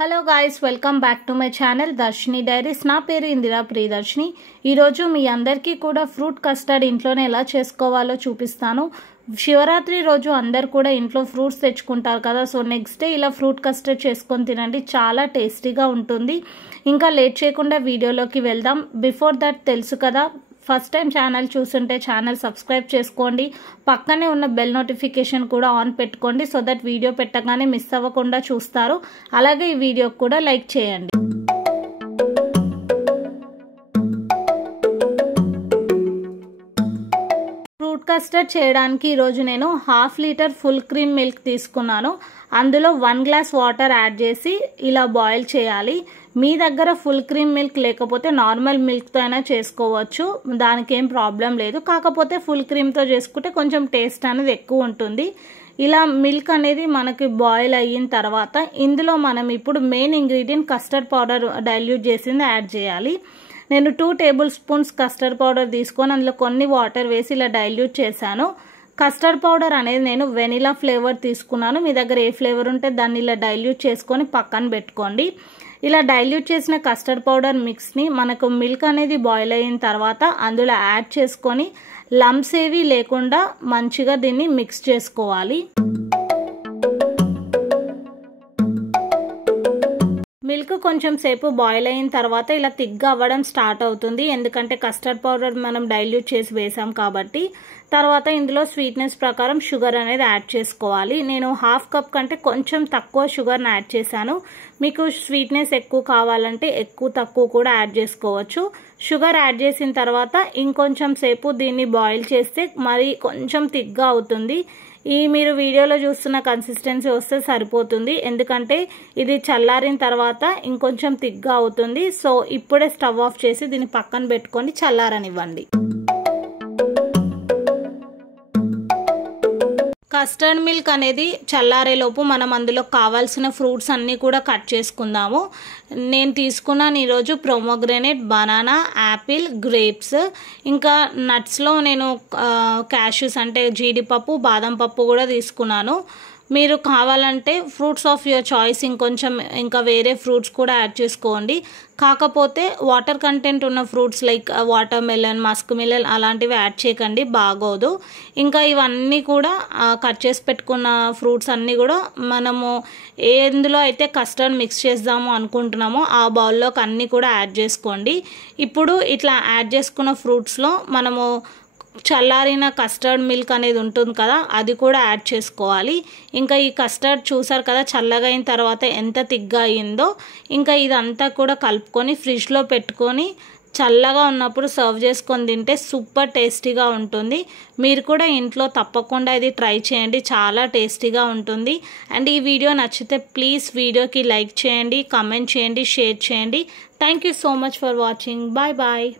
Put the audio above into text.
Hello guys, welcome back to my channel Darshini diaries. నా పేరు ఇందిరా ప్రియదర్శిని. ఈరోజు మీ అందరికీ కూడా ఫ్రూట్ కస్టర్డ్ ఇంట్లోనే ఎలా చేసుకోవాలో చూపిస్తాను. శివరాత్రి రోజు అందరు కూడా ఇంట్లో ఫ్రూట్స్ తెచ్చుకుంటారు కదా, సో నెక్స్ట్ డే ఇలా ఫ్రూట్ కస్టర్డ్ చేసుకొని తినండి, చాలా టేస్టీగా ఉంటుంది. ఇంకా లేట్ చేయకుండా వీడియోలోకి వెళ్దాం. బిఫోర్ దట్ తెలుసు కదా, ఫస్ట్ టైం ఛానల్ చూస్తుంటే ఛానల్ సబ్స్క్రైబ్ చేసుకోండి, పక్కనే ఉన్న బెల్ నోటిఫికేషన్ కూడా ఆన్ పెట్టుకోండి, సో దట్ వీడియో పెట్టగానే మిస్ అవ్వకుండా చూస్తారు. అలాగే ఈ వీడియోకి కూడా లైక్ చేయండి. ఫ్రూట్ కస్టర్డ్ చేయడానికి ఈరోజు నేను 1/2 లీటర్ ఫుల్ క్రీమ్ మిల్క్ తీసుకున్నాను. అందులో 1 గ్లాస్ వాటర్ యాడ్ చేసి ఇలా బాయిల్ చేయాలి. మీ దగ్గర ఫుల్ క్రీమ్ మిల్క్ లేకపోతే నార్మల్ మిల్క్తో అయినా చేసుకోవచ్చు, దానికి ఏం ప్రాబ్లం లేదు. కాకపోతే ఫుల్ క్రీమ్తో చేసుకుంటే కొంచెం టేస్ట్ అనేది ఎక్కువ ఉంటుంది. ఇలా మిల్క్ అనేది మనకి బాయిల్ అయిన తర్వాత ఇందులో మనం ఇప్పుడు main ingredient custard powder dilute చేసింది యాడ్ చేయాలి. నేను 2 టేబుల్ స్పూన్స్ కస్టర్డ్ పౌడర్ తీసుకొని అందులో కొన్ని వాటర్ వేసి ఇలా డైల్యూట్ చేశాను. కస్టర్డ్ పౌడర్ అనేది నేను వెనిలా ఫ్లేవర్ తీసుకున్నాను. మీ దగ్గర ఏ ఫ్లేవర్ ఉంటే దాన్ని ఇలా డైల్యూట్ చేసుకొని పక్కన పెట్టుకోండి. ఇలా డైల్యూట్ చేసిన కస్టర్డ్ పౌడర్ మిక్స్ని మనకు మిల్క్ అనేది బాయిల్ అయిన తర్వాత అందులో యాడ్ చేసుకొని లంప్స్ ఏవి లేకుండా మంచిగా దీన్ని మిక్స్ చేసుకోవాలి. మిల్క్ కొంచెం సేపు బాయిల్ అయిన తర్వాత ఇలా థిక్గా అవ్వడం స్టార్ట్ అవుతుంది, ఎందుకంటే కస్టర్డ్ పౌడర్ మనం డైల్యూట్ చేసి వేసాం కాబట్టి. తర్వాత ఇందులో స్వీట్నెస్ ప్రకారం షుగర్ అనేది యాడ్ చేసుకోవాలి. నేను 1/2 కప్ కంటే కొంచెం తక్కువ షుగర్ని యాడ్ చేశాను. మీకు స్వీట్నెస్ ఎక్కువ కావాలంటే ఎక్కువ తక్కువ కూడా యాడ్ చేసుకోవచ్చు. షుగర్ యాడ్ చేసిన తర్వాత ఇంకొంచెం సేపు దీన్ని బాయిల్ చేస్తే మరి కొంచెం థిక్గా అవుతుంది. మీరు వీడియోలో చూస్తున్న కన్సిస్టెన్సీ వస్తే సరిపోతుంది, ఎందుకంటే ఇది చల్లారిన తర్వాత ఇంకొంచెం థిక్గా అవుతుంది. సో ఇప్పుడే స్టవ్ ఆఫ్ చేసి దీన్ని పక్కన పెట్టుకొని చల్లారనివ్వండి. కస్టర్డ్ మిల్క్ అనేది చల్లారేలోపు మనం అందులో కావాల్సిన ఫ్రూట్స్ అన్నీ కూడా కట్ చేసుకుందాము. నేను తీసుకున్నాను ఈరోజు ప్రోమోగ్రెనేట్, బనానా, యాపిల్, గ్రేప్స్, ఇంకా నట్స్లో నేను క్యాష్యూస్ అంటే జీడిపప్పు, బాదం పప్పు కూడా తీసుకున్నాను. మీరు కావాలంటే ఫ్రూట్స్ ఆఫ్ యువర్ చాయిస్ ఇంకా వేరే ఫ్రూట్స్ కూడా యాడ్ చేసుకోండి. కాకపోతే వాటర్ కంటెంట్ ఉన్న fruits like water melon, Musk melon అలాంటివి యాడ్ చేయకండి, బాగోదు. ఇంకా ఇవన్నీ కూడా కట్ చేసి పెట్టుకున్న ఫ్రూట్స్ అన్నీ కూడా మనము ఎందులో అయితే కస్టర్డ్ మిక్స్ చేద్దాము అనుకుంటున్నామో ఆ బౌల్లోకి అన్నీ కూడా యాడ్ చేసుకోండి. ఇప్పుడు ఇట్లా యాడ్ చేసుకున్న ఫ్రూట్స్లో మనము చల్లారిన కస్టర్డ్ మిల్క్ అనేది ఉంటుంది కదా, అది కూడా యాడ్ చేసుకోవాలి. ఇంకా ఈ కస్టర్డ్ చూసారు కదా చల్లగా అయిన తర్వాత ఎంత థిక్గా అయిందో. ఇంకా ఇదంతా కూడా కలుపుకొని ఫ్రిడ్జ్లో పెట్టుకొని చల్లగా ఉన్నప్పుడు సర్వ్ చేసుకొని తింటే సూపర్ టేస్టీగా ఉంటుంది. మీరు కూడా ఇంట్లో తప్పకుండా ఇది ట్రై చేయండి, చాలా టేస్టీగా ఉంటుంది. అండ్ ఈ వీడియో నచ్చితే ప్లీజ్ వీడియోకి లైక్ చేయండి, కామెంట్ చేయండి, షేర్ చేయండి. Thank you so much for watching. Bye bye.